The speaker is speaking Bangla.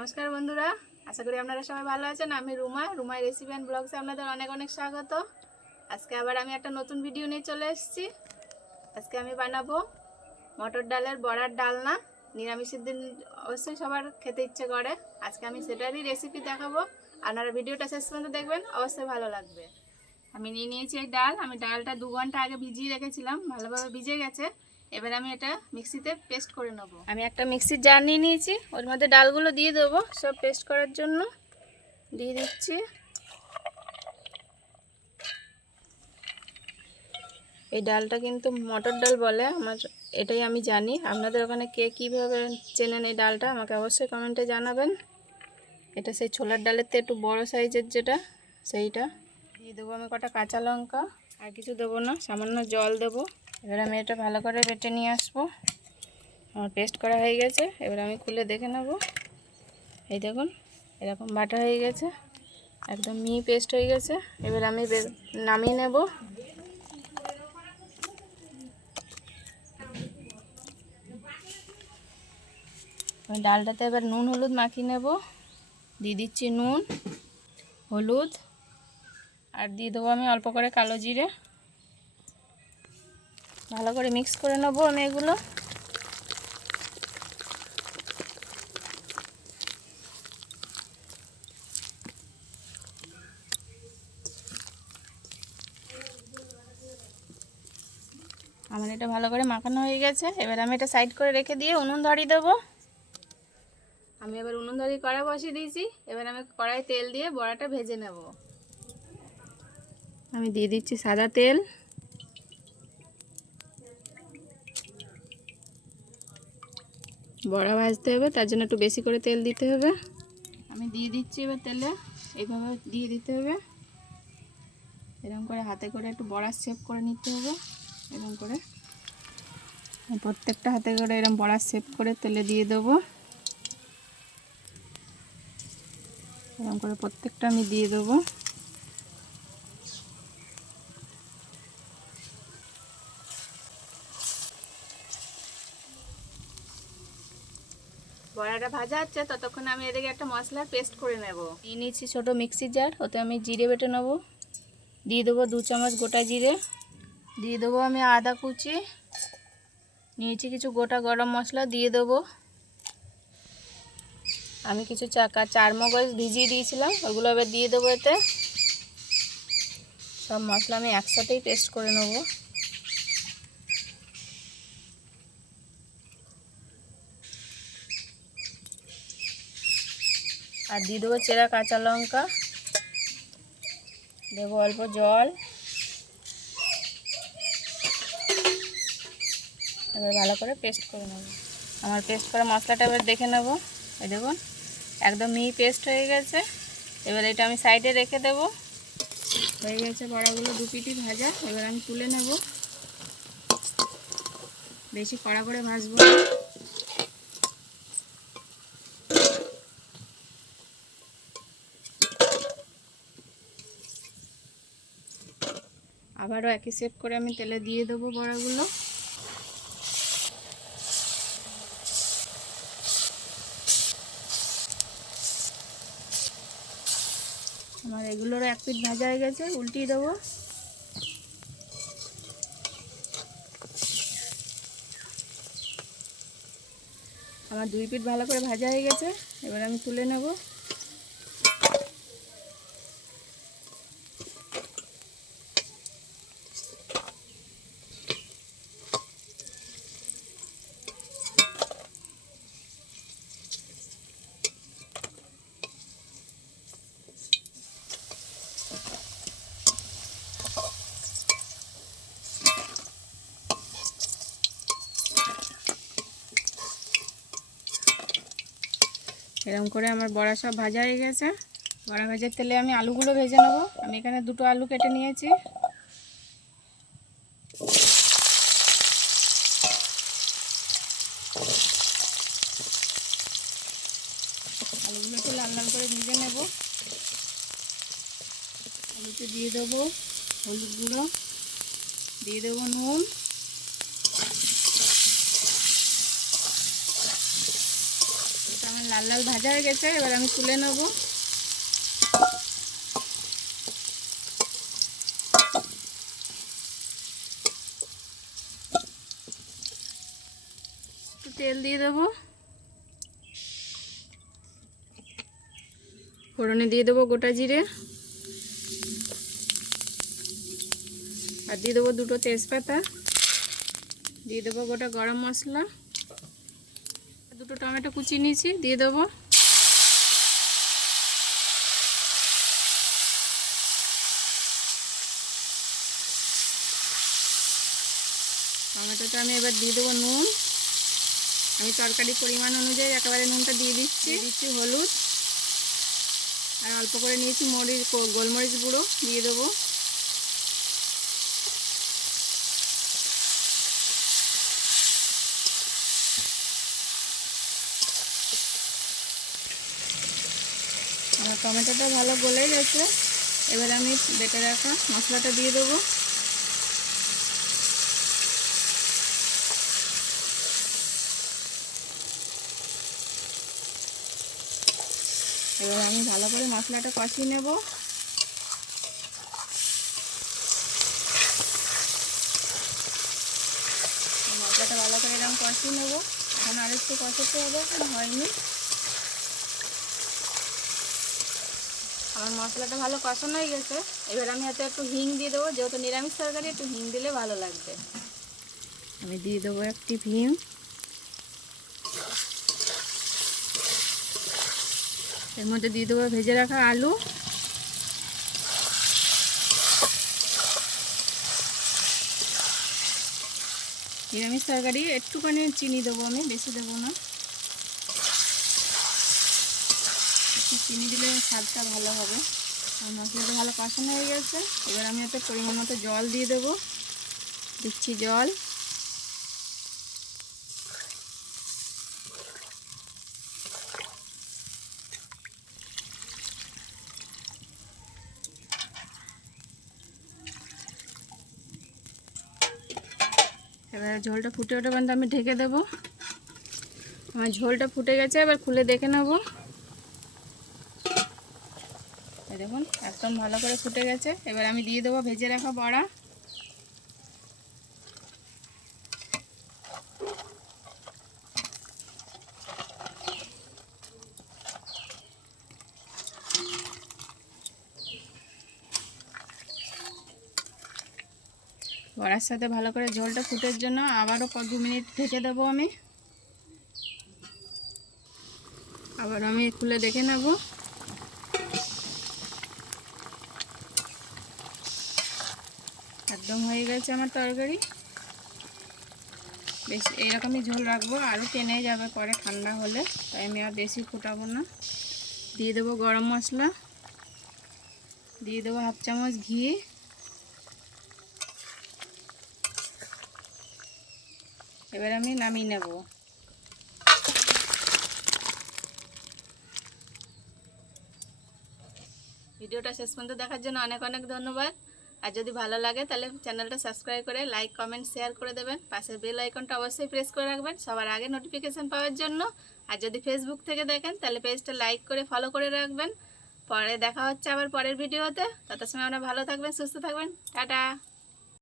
নমস্কার বন্ধুরা, আশা করি আপনারা সবাই ভালো আছেন। আমি রুমা রেসিপি অ্যান্ড ব্লগসে আপনাদের অনেক অনেক স্বাগত। আজকে আবার আমি একটা নতুন ভিডিও নিয়ে চলে এসেছি। আজকে আমি বানাবো মটর ডালের বড়ার ডালনা। নিরামিষের দিন অবশ্যই সবার খেতে ইচ্ছে করে। আজকে আমি সেটারই রেসিপি দেখাবো। আপনারা ভিডিওটা শেষ পর্যন্ত দেখবেন, অবশ্যই ভালো লাগবে। আমি নিয়ে নিয়েছি এই ডাল। আমি ডালটা 2 ঘন্টা আগে ভিজিয়ে রেখেছিলাম, ভালোভাবে ভিজে গেছে। এবার আমি এটা মিক্সিতে পেস্ট করে নেব। আমি একটা মিক্সির জার নিয়ে নিয়েছি, ওর মধ্যে ডালগুলো দিয়ে দেবো সব পেস্ট করার জন্য। দিয়ে দিচ্ছি। এই ডালটা কিন্তু মটর ডাল বলে, এটাই আমি জানি। আপনাদের ওখানে কে কীভাবে চেনেন এই ডালটা আমাকে অবশ্যই কমেন্টে জানাবেন। এটা সেই ছোলার ডালের থেকে একটু বড় সাইজের যেটা, সেইটা। দিয়ে দেবো আমি কটা কাঁচা লঙ্কা, আর কিছু দেবো না, সামান্য জল দেবো। এবার আমি এটা ভালো করে বেটে নিয়ে আসবো। আমার পেস্ট করা হয়ে গেছে। এবার আমি খুলে দেখে নেব। এই দেখুন, এরকম বাটা হয়ে গেছে, একদম মিহি পেস্ট হয়ে গেছে। এবার আমি নামিয়ে নেব। আমি ডালটাতে এবার নুন হলুদ মাখিয়ে নেব। দিয়ে দিচ্ছি নুন, হলুদ, আর দিয়ে দেবো আমি অল্প করে কালো জিরে। ভালো করে মিক্স করে নেব আমি এগুলো। আমার এটা ভালো করে মাখানো হয়ে গেছে। এবার আমি এটা সাইড করে রেখে দিয়ে উনুন ধরিয়ে দেবো। আমি এবার উনুন ধরিয়ে কড়াই বসিয়ে দিয়েছি। এবার আমি কড়াই তেল দিয়ে বড়াটা ভেজে নেব। আমি দিয়ে দিচ্ছি সাদা তেল। বড়া ভাজতে হবে, তার জন্য একটু বেশি করে তেল দিতে হবে। আমি দিয়ে দিচ্ছি এবার তেলে, এইভাবে দিয়ে দিতে হবে। এরকম করে হাতে করে একটু বড়া শেপ করে নিতে হবে। এরকম করে প্রত্যেকটা হাতে করে এরকম বড়া শেপ করে তেলে দিয়ে দেবো। এরকম করে প্রত্যেকটা আমি দিয়ে দেবো। বড়াটা ভাজা হচ্ছে, ততক্ষণ আমি এদিকে একটা মশলার পেস্ট করে নেব। নিয়ে নিচ্ছি ছোটো মিক্সির জার, ওতে আমি জিরে বেটে নেব। দিয়ে দেবো 2 চামচ গোটা জিরে। দিয়ে দেবো আমি আদা কুচি, নিয়েছি কিছু গোটা গরম মশলা দিয়ে দেবো। আমি কিছু চারমগজ ভিজিয়ে দিয়েছিলাম, ওগুলো এবার দিয়ে দেবো এতে। সব মশলা আমি একসাথেই পেস্ট করে নেব। আর দিয়ে দেবো চেরা কাঁচা লঙ্কা, দেবো অল্প জল। এবার ভালো করে পেস্ট করে নেব। আমার পেস্ট করা মশলাটা এবার দেখে নেব। এই দেখুন, একদম মিহি পেস্ট হয়ে গেছে। এবার এটা আমি সাইডে রেখে দেব। হয়ে গেছে বড়াগুলো 2 পিঠই ভাজা। এবার আমি তুলে নেব। বেশি কড়া করে ভাজবো না। আবারও একই শেপ করে আমি তেলে দিয়ে দেবো বড়াগুলো। আমার এগুলোরও 1 পিঠ ভাজা হয়ে গেছে, উল্টিয়ে দেবো। আমার 2 পিঠ ভালো করে ভাজা হয়ে গেছে। এবার আমি তুলে নেব। এরকম করে আমার বড়া সব ভাজা হয়ে গেছে। বড়া ভাজার তেলে আমি আলুগুলো ভেজে নেব। আমি এখানে 2টো আলু কেটে নিয়েছি। আলুগুলো একটু লাল লাল করে ভেজে নেব। আলুতে দিয়ে দেবো হলুদ গুঁড়ো, দিয়ে দেবো নুন, এটা আমার লাল লাল ভাজা হয়ে গেছে, এবার আমি তুলে নেব। একটু তেল দিয়ে দেবো, ফোড়নে দিয়ে দেবো গোটা জিরে, আর দিয়ে দেবো 2টো তেজপাতা, দিয়ে দেবো গোটা গরম মশলা, 2টো টমেটো কুচিয়ে নিয়েছি দিয়ে দেবো। টমেটোটা আমি এবার দিয়ে দেবো নুন, আমি তরকারির পরিমাণ অনুযায়ী একেবারে নুনটা দিয়ে দিচ্ছি। হলুদ, আর অল্প করে নিয়েছি গোলমরিচ গুঁড়ো দিয়ে দেবো। আমার টমেটোটা ভালো গলে গেছে, এবার আমি বেটে রাখা মশলাটা দিয়ে দেবো। এবার আমি ভালো করে মশলাটা কষিয়ে নেব। মশলাটা ভালো করে এরকম কষিয়ে নেব, এখন আর একটু কষাতে হবে, হয়নি। আমার মশলাটা ভালো কষানো হয়ে গেছে, এবার আমি হাতে একটু হিং দিয়ে দেবো, যেহেতু নিরামিষ তরকারি একটু হিং দিলে ভালো লাগবে। আমি দিয়ে দেবো একটি হিং, এর মধ্যে দিয়ে দেবো ভেজে রাখা আলু, নিরামিষ তরকারি একটুখানি চিনি দেবো, আমি বেশি দেবো না, একটু চিনি দিলে স্বাদটা ভালো হবে। আর মশলাটা ভালো কষানো হয়ে গেছে, এবার আমি এতে পরিমাণ মতো জল দিয়ে দেবো, দিচ্ছি জল। এবার ঝোলটা ফুটে ওঠে পর্যন্ত আমি ঢেকে দেবো। আমার ঝোলটা ফুটে গেছে, এবার খুলে দেখে নেব। দেখুন একদম ভালো করে ফুটে গেছে, এবার আমি দিয়ে দেবো ভেজে রাখা বড়া। বড়ার সাথে ভালো করে ঝোলটা ফুটের জন্য আবারও 2 মিনিট ঢেকে দেবো আমি। আবার আমি খুলে দেখে নেব। একদম হয়ে গেছে আমার তরকারি। বেশি এইরকমই ঝোল রাখবো, আরও টেনে যাবে পরে ঠান্ডা হলে, তাই আমি আর বেশি ফুটাবো না। দিয়ে দেবো গরম মশলা, দিয়ে দেবো 1/2 চামচ ঘি, এবার আমি নামিয়ে নেব। ভিডিওটা শেষ পর্যন্ত দেখার জন্য অনেক অনেক ধন্যবাদ। আর যদি ভালো লাগে তাহলে চ্যানেলটা সাবস্ক্রাইব করে লাইক কমেন্ট শেয়ার করে দেবেন, পাশের বেল আইকনটা অবশ্যই প্রেস করে রাখবেন সবার আগে নোটিফিকেশান পাওয়ার জন্য। আর যদি ফেসবুক থেকে দেখেন তাহলে পেজটা লাইক করে ফলো করে রাখবেন। পরে দেখা হচ্ছে আবার পরের ভিডিওতে, তত সময় আপনারা ভালো থাকবেন, সুস্থ থাকবেন, টাটা।